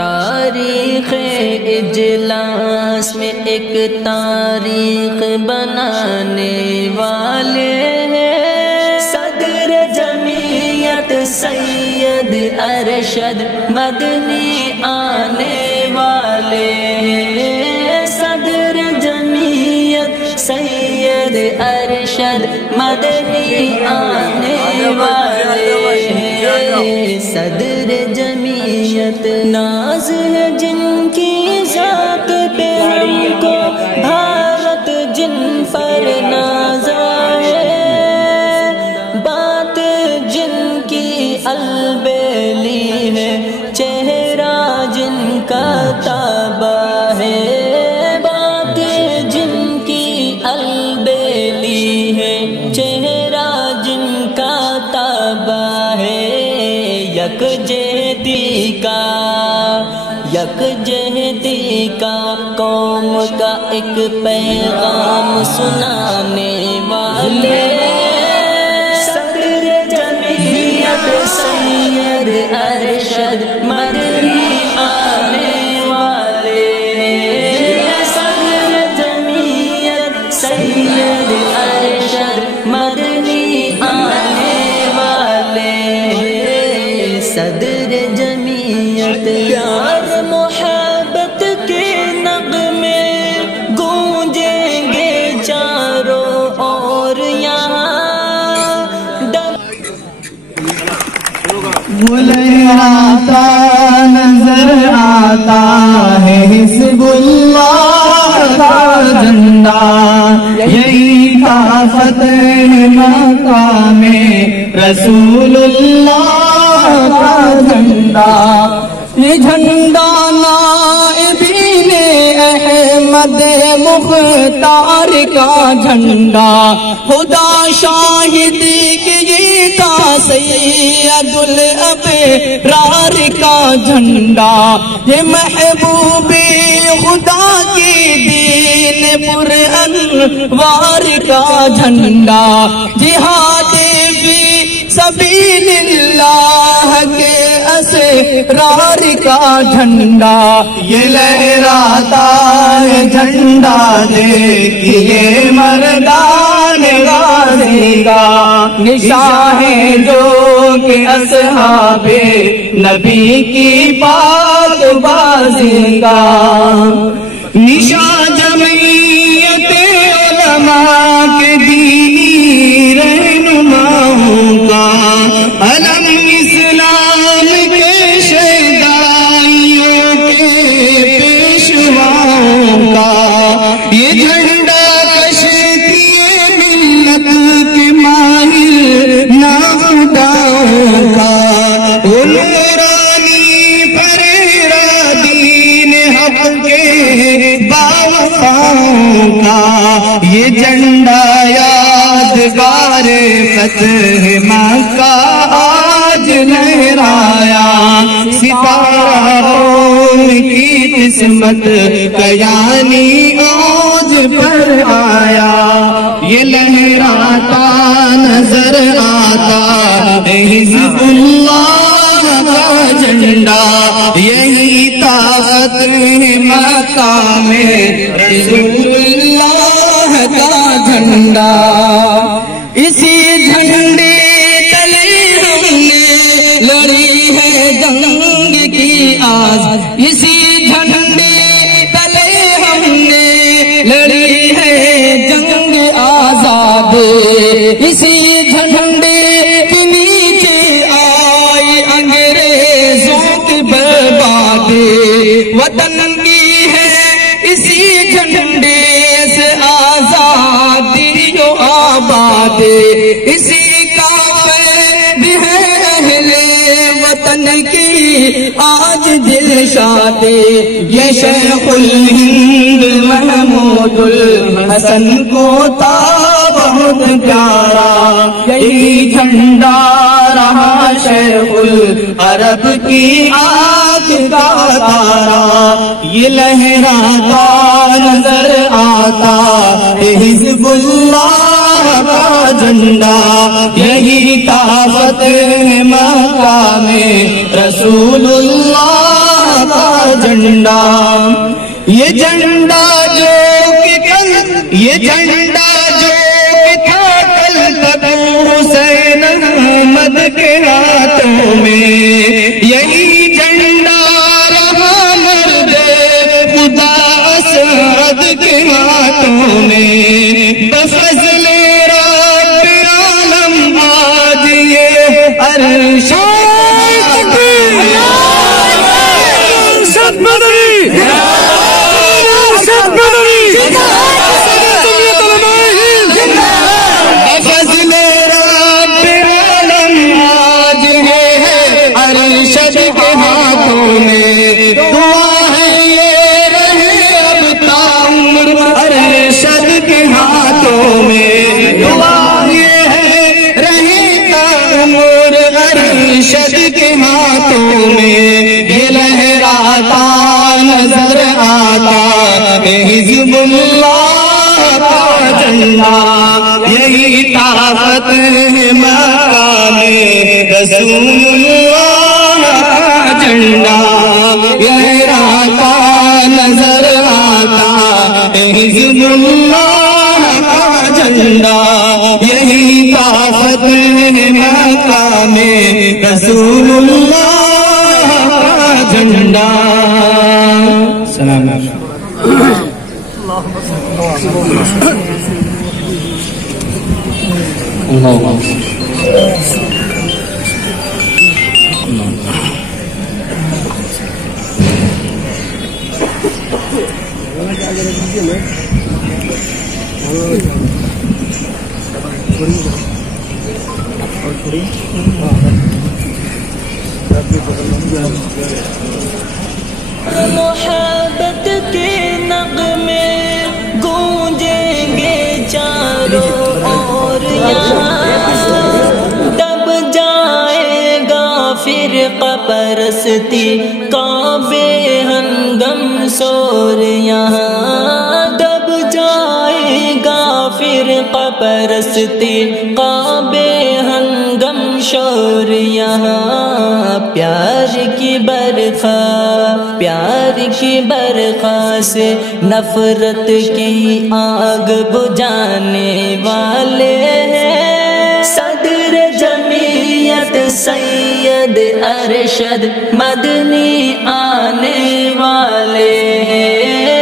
تاریخ اجلاس میں ایک تاریخ بنانے والے ہیں، صدر جمعیت سید ارشد مدنی آنے والے ہیں، صدر جمعیت سید ارشد مدنی آنے والے ہیں، صدر جمعیت ناز ہے جن کی ذات پہ ہم کو، بھارت جن پر نازا ہے، بات جن کی البیلی ہے، چہرہ جن کا تابہ ہے، بات جن کی البیلی ہے، چہرہ جن کا تابہ ہے، یکجہتی کا قوم کا ایک پیغام سنانے والے، صدر جمعیت سید ارشد مدنی آنے والے، صدر جمعیت سید ارشد مدنی آنے والے، صدر جمعیت پیار محبت کے نغمے گونجیں گے چاروں اور یہاں آتا نظر آتا ہے حزب اللہ کا جھنڈا، یہی طاقت ہے مقام رسول اللہ کا جھنڈا، یہ جھنڈا نائبین احمد مختار کا جھنڈا، خدا شاہد کہ یہ تھا سید الابرار کا جھنڈا، یہ محبوب خدا کی دین پر انوار کا جھنڈا، جہاد فی سبیل اللہ کے اسرار کا جھنڈا، یہ لہراتا ہے جھنڈا دیکھیے مردان غازی کا، نشاں ہے جو کہ اصحاب نبی کی پاک بازی کا، نشاں جمعیت علماء کے دینی رہنماؤں کا، علم اسلام کے شہدائیوں کے پیشواؤں کا، یہ جھنڈا کشتی ملت کے ماہر ناخداؤں کا، نورانی پریرا دین حق کے باوفاؤں کا، یہ جھنڈا یادگار فتح مکہ آج لہرایا، ستارہ قوم کی قسمت کیانی آج پر آیا، یہ لہراتا نظر آتا ہے حزب اللہ کا جھنڈا، یہی طاقت ہے مقام رسول اللہ کا جھنڈا، اسی جھنڈے تلے ہم نے لڑی ہے جنگ کی آز، اسی جھنڈے تلے ہم نے لڑی ہے جنگ آزاد، اسی جھنڈے کے نیچے آئی انگریزوں کی بربادی، وطن کی ہے اسی جھنڈے سے آزادی و آباد، اسی کا فیض ہے اہل وطن کی آج دل شادی، یہ شیخ الہند محمود الحسن کو تھا بہت پیارا، یہی جھنڈا رہا شیخ العرب کی آنکھ کا تارا، یہ لہراتا نظر آتا ہے حزب اللہ کا جھنڈا، یہی طاقت ہے مقام رسول اللہ کا جھنڈا، یہ جھنڈا جو کہ کل، یہ جھنڈا جو کہ تھا کل تک حسین احمد کے ہاتھوں میں، یہی جھنڈا رہا مرد خدا اسعد کے ہاتھوں میں، بفضل رب عالم آج یہ عرش کے ہاتھوں میں، یہ لہراتا نظر آتا حزب اللہ کا جھنڈا، یہی طاقت ہے مقام رسول اللہ کا جھنڈا، لہراتا نظر آتا حزب اللہ کا جھنڈا، یہی طاقت ہے مقام رسول اللہ کا جھنڈا۔ سلام علیکم۔ محبت کے نغمے گونجیں گے چاروں اور یہاں، دب جائے گا فرقہ پرستی کا بے ہنگم شور یہاں، دب جائے گا فرقہ پرستی کا بے ہنگم شور یہاں، پیار کی برخا، پیار کی برخا سے نفرت کی آگ بجھانے والے ہیں، صدر جمعیت سید ارشد مدنی آنے والے ہیں،